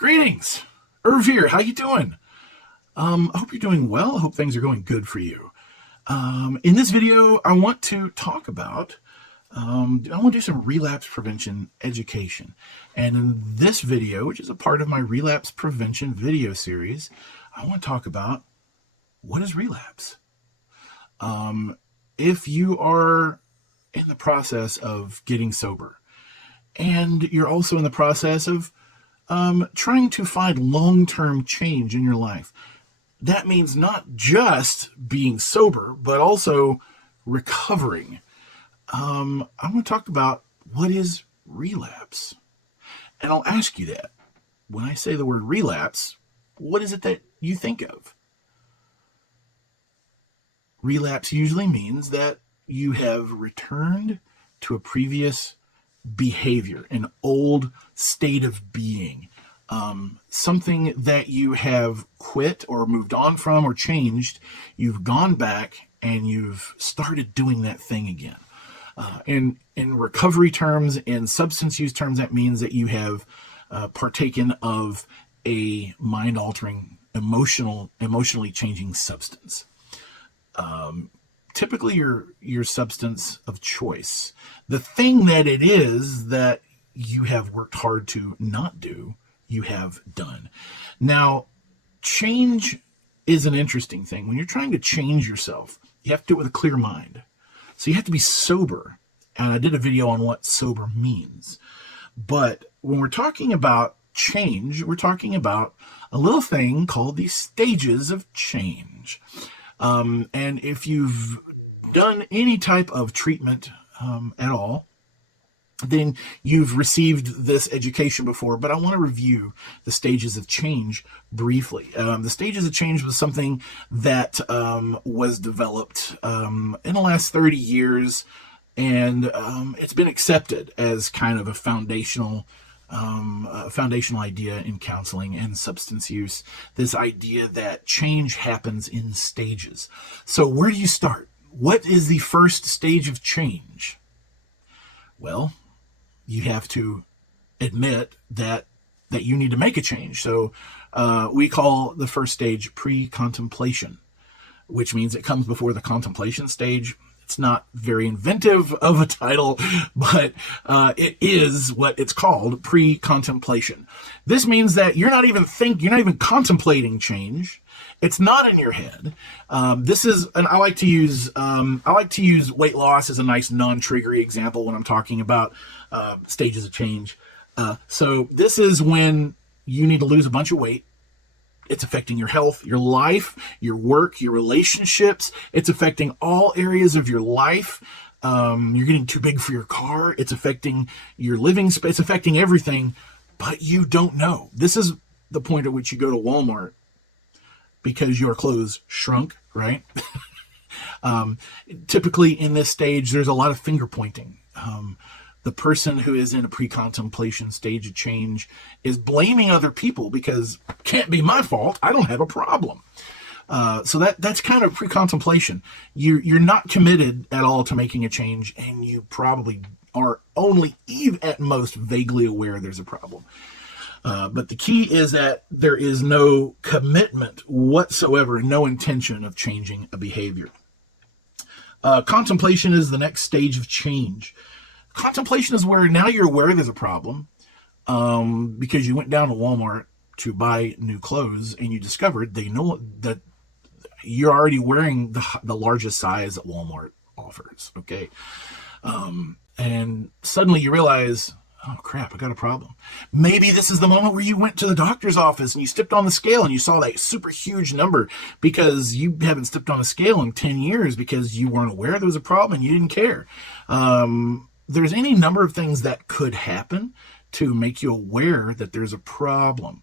Greetings, Irv here. How you doing? I hope you're doing well. I hope things are going good for you. In this video, I want to talk about, I want to do some relapse prevention education. And in this video, which is a part of my relapse prevention video series, I want to talk about what is relapse. If you are in the process of getting sober, and you're also in the process of trying to find long-term change in your life. That means not just being sober, but also recovering. I'm going to talk about what is relapse. And I'll ask you that. When I say the word relapse, what is it that you think of? Relapse usually means that you have returned to a previous behavior, an old state of being, something that you have quit or moved on from or changed. You've gone back and you've started doing that thing again. In recovery terms, in substance use terms, that means that you have partaken of a mind-altering, emotionally changing substance. Typically your substance of choice, the thing that it is that you have worked hard to not do, you have done. Now, change is an interesting thing. When you're trying to change yourself, you have to do it with a clear mind. So you have to be sober. And I did a video on what sober means. But when we're talking about change, we're talking about a little thing called the stages of change. And if you've done any type of treatment at all, then you've received this education before, but I want to review the stages of change briefly. The stages of change was something that was developed in the last 30 years, and it's been accepted as kind of a foundational idea in counseling and substance use, this idea that change happens in stages. So where do you start? What is the first stage of change? Well, you have to admit that you need to make a change. So we call the first stage pre-contemplation, which means it comes before the contemplation stage. It's not very inventive of a title, but it is what it's called, pre-contemplation. This means that you're not even contemplating change. It's not in your head. And I like to use weight loss as a nice non-triggery example when I'm talking about stages of change. So this is when you need to lose a bunch of weight. It's affecting your health, your life, your work, your relationships. It's affecting all areas of your life. You're getting too big for your car. It's affecting your living space. It's affecting everything, but you don't know. This is the point at which you go to Walmart because your clothes shrunk, right? Typically in this stage, there's a lot of finger pointing. The person who is in a pre-contemplation stage of change is blaming other people because it can't be my fault. I don't have a problem. So that's kind of pre-contemplation. You're not committed at all to making a change, and you probably are only at most vaguely aware there's a problem. But the key is that there is no commitment whatsoever, no intention of changing a behavior. Contemplation is the next stage of change. Contemplation is where now you're aware there's a problem because you went down to Walmart to buy new clothes and you discovered they know that you're already wearing the largest size that Walmart offers. Okay. And suddenly you realize, oh crap, I got a problem. Maybe this is the moment where you went to the doctor's office and you stepped on the scale and you saw that super huge number because you haven't stepped on a scale in 10 years because you weren't aware there was a problem and you didn't care. There's any number of things that could happen to make you aware that there's a problem.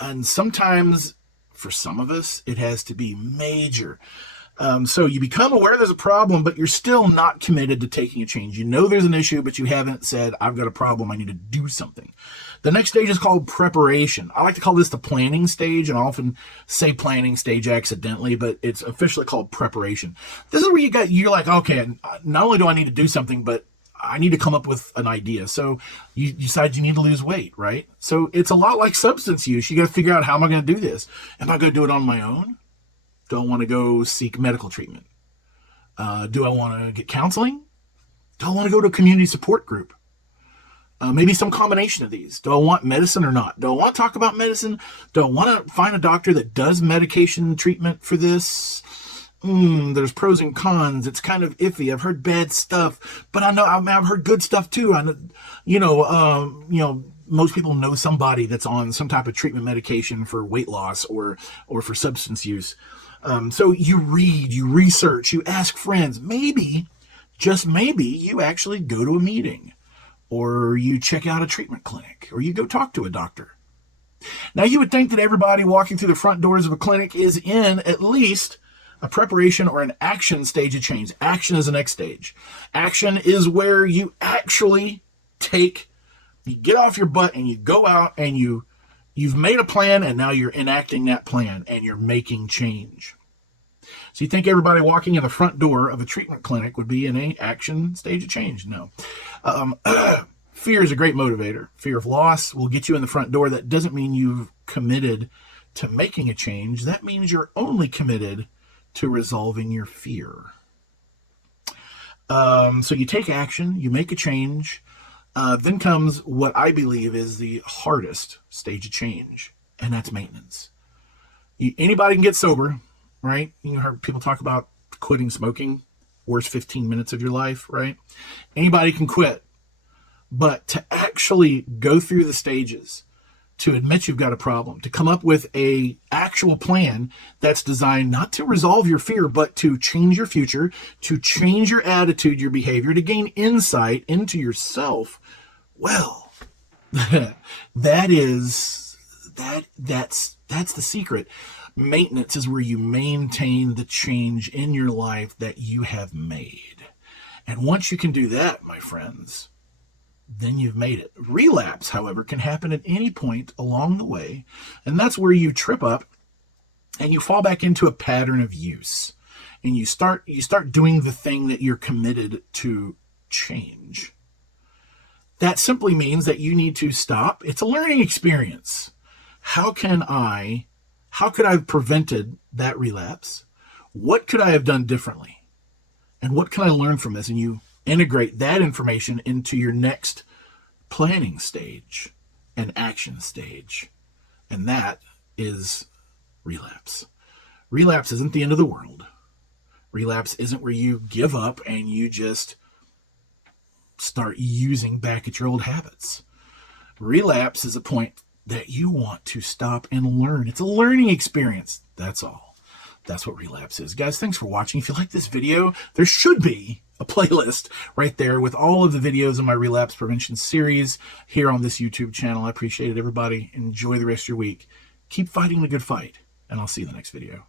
And sometimes, for some of us, it has to be major. So you become aware there's a problem, but you're still not committed to taking a change. You know there's an issue, but you haven't said, I've got a problem, I need to do something. The next stage is called preparation. I like to call this the planning stage, and I often say planning stage accidentally, but it's officially called preparation. This is where you're like, okay, not only do I need to do something, but I need to come up with an idea. So you decide you need to lose weight, right? So it's a lot like substance use. You got to figure out, how am I going to do this? Am I going to do it on my own? Do I want to go seek medical treatment? Do I want to get counseling? Do I want to go to a community support group? Maybe some combination of these. Do I want medicine or not? Do I want to talk about medicine? Do I want to find a doctor that does medication treatment for this? There's pros and cons. It's kind of iffy. I've heard bad stuff, but I've heard good stuff too. Most people know somebody that's on some type of treatment medication for weight loss or for substance use. So you read, you research, you ask friends. Maybe, just maybe, you actually go to a meeting, or you check out a treatment clinic, or you go talk to a doctor. Now, you would think that everybody walking through the front doors of a clinic is in at least a preparation or an action stage of change. Action is the next stage. Action is where you actually you get off your butt and you go out and you've made a plan, and now you're enacting that plan and you're making change. So you think everybody walking in the front door of a treatment clinic would be in an action stage of change? No. Fear is a great motivator. Fear of loss will get you in the front door. That doesn't mean you've committed to making a change. That means you're only committed to resolving your fear. So you take action, you make a change. Then comes what I believe is the hardest stage of change, and that's maintenance. Anybody can get sober, right? You heard people talk about quitting smoking, worst 15 minutes of your life, right? Anybody can quit. But to actually go through the stages, to admit you've got a problem, to come up with a actual plan that's designed not to resolve your fear, but to change your future, to change your attitude, your behavior, to gain insight into yourself, well, that's the secret. Maintenance is where you maintain the change in your life that you have made. And once you can do that, my friends, then you've made it. Relapse, however, can happen at any point along the way, and that's where you trip up and you fall back into a pattern of use, and you start doing the thing that you're committed to change. That simply means that you need to stop. It's a learning experience. How could I have prevented that relapse? What could I have done differently? And what can I learn from this? And you integrate that information into your next planning stage and action stage. And that is relapse. Relapse isn't the end of the world. Relapse isn't where you give up and you just start using back at your old habits. Relapse is a point that you want to stop and learn. It's a learning experience. That's all. That's what relapse is. Guys, thanks for watching. If you like this video, there should be a playlist right there with all of the videos in my relapse prevention series here on this YouTube channel. I appreciate it, everybody. Enjoy the rest of your week. Keep fighting the good fight, and I'll see you in the next video.